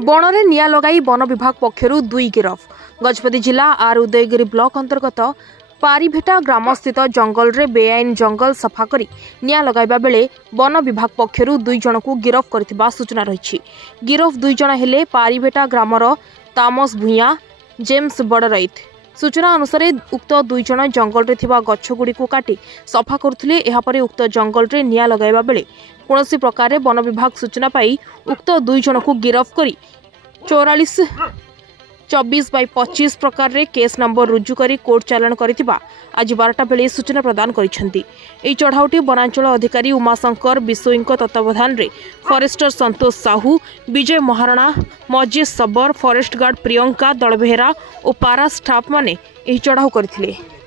बणरे निया लगाई वन विभाग पक्षर 2 गिरफ। गजपति जिला आर उदयगिरी ब्लॉक अंतर्गत पारिभेटा ग्रामस्थित जंगल रे बेआईन जंगल सफा करी निया लगाइबा बेले वन विभाग पक्षर 2 जन को गिरफ करथिबा सूचना रही। गिरफ 2 जन हेले पारिभेटा ग्रामर तामस भूया जेम्स बड़रईत। सूचना अनुसार उक्त 2 जन जंगल रे थिबा गछगुड़ी को काटी सफा करथिले। एहा परे उक्त जंगल रे निया लगाइबा बेले कोनोसी प्रकार वन विभाग सूचना पाई उक्त 2 जन को गिरफ करी 44/24 प्रकार रे केस नंबर रुजु करी कोर्ट चालान करथिबा आज 12टा बेले सूचना प्रदान करिसेंती। एई चढ़ाउटी वनांचल अधिकारी उमाशंकर बिसोईଙ୍କ तत्वावधान रे फॉरेस्टर संतोष साहू, विजय महाराणा, मजेश सबर, फॉरेस्ट गार्ड प्रियंका दलबेहरा और पारा स्टाफ माने एही चढ़ाउ करथिले।